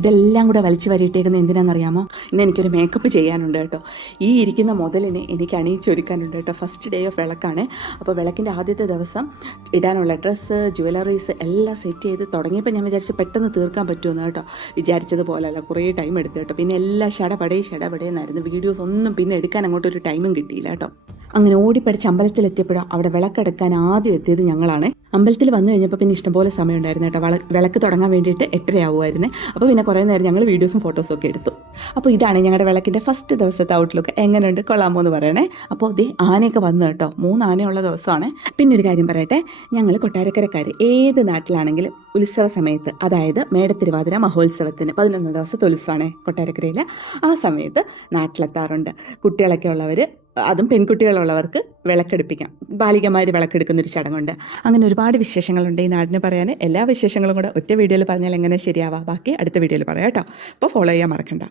ഇതെല്ലാം കൂടെ വലിച്ചു വരിയിട്ടേക്കുന്നത് എന്തിനാണെന്നറിയാമോ? ഇന്ന് എനിക്കൊരു മേക്കപ്പ് ചെയ്യാനുണ്ട് കേട്ടോ. ഈ ഇരിക്കുന്ന മുതലിനെ എനിക്ക് അണിയിച്ചൊരുക്കാനുണ്ട് കേട്ടോ. ഫസ്റ്റ് ഡേ ഓഫ് വിളക്കാണ്. അപ്പോൾ വിളക്കിൻ്റെ ആദ്യത്തെ ദിവസം ഇടാനുള്ള ഡ്രസ്സ്, ജുവലറീസ് എല്ലാം സെറ്റ് ചെയ്ത് തുടങ്ങിയപ്പോൾ ഞാൻ വിചാരിച്ചു പെട്ടെന്ന് തീർക്കാൻ പറ്റുമെന്ന് കേട്ടോ. വിചാരിച്ചതുപോലെയല്ല, കുറേ ടൈം എടുത്തു കേട്ടോ. പിന്നെ എല്ലാം ഷടപടേന്നായിരുന്നു. വീഡിയോസ് ഒന്നും പിന്നെ എടുക്കാൻ അങ്ങോട്ടൊരു ടൈമും കിട്ടിയില്ല കേട്ടോ. അങ്ങനെ ഓടിപ്പടിച്ച് അമ്പലത്തിലെത്തിയപ്പോഴോ അവിടെ വിളക്കെടുക്കാൻ ആദ്യം എത്തിയത് ഞങ്ങളാണ്. അമ്പലത്തിൽ വന്നു കഴിഞ്ഞപ്പോൾ പിന്നെ ഇഷ്ടംപോലെ സമയം ഉണ്ടായിരുന്നു കേട്ടോ. വിളക്ക് തുടങ്ങാൻ വേണ്ടിയിട്ട് 8:30 ആവുമായിരുന്നു. അപ്പോൾ പിന്നെ കുറേ നേരം ഞങ്ങൾ വീഡിയോസും ഫോട്ടോസും ഒക്കെ എടുത്തു. അപ്പോൾ ഇതാണ് ഞങ്ങളുടെ വിളക്കിൻ്റെ ഫസ്റ്റ് ദിവസത്തെ ഔട്ട്ലുക്ക്. എങ്ങനെയുണ്ട്, കൊള്ളാമോ എന്ന് പറയണേ. അപ്പോൾ ദേ ആനയൊക്കെ വന്നു കേട്ടോ. 3 ആനയുള്ള ദിവസമാണ്. പിന്നെ ഒരു കാര്യം പറയട്ടെ, ഞങ്ങൾ കൊട്ടാരക്കരക്കാർ ഏത് നാട്ടിലാണെങ്കിലും ഉത്സവ സമയത്ത്, അതായത് മേടത്തിരുവാതിര മഹോത്സവത്തിന് 11 ദിവസത്തെ ഉത്സവമാണ് കൊട്ടാരക്കരയിൽ. ആ സമയത്ത് നാട്ടിലെത്താറുണ്ട്. കുട്ടികളൊക്കെ ഉള്ളവർ, അതും പെൺകുട്ടികളുള്ളവർക്ക് വിളക്കെടുപ്പിക്കാം. ബാലികമാർ വിളക്കെടുക്കുന്ന ഒരു ചടങ്ങുണ്ട്. അങ്ങനെ ഒരുപാട് വിശേഷങ്ങളുണ്ട് ഈ നാടിന് പറയാൻ. എല്ലാ വിശേഷങ്ങളും കൂടെ ഒറ്റ വീഡിയോയിൽ പറഞ്ഞാൽ എങ്ങനെ ശരിയാവാം? ബാക്കി അടുത്ത വീഡിയോയിൽ പറയാം കേട്ടോ. അപ്പോൾ ഫോളോ ചെയ്യാൻ മറക്കണ്ട.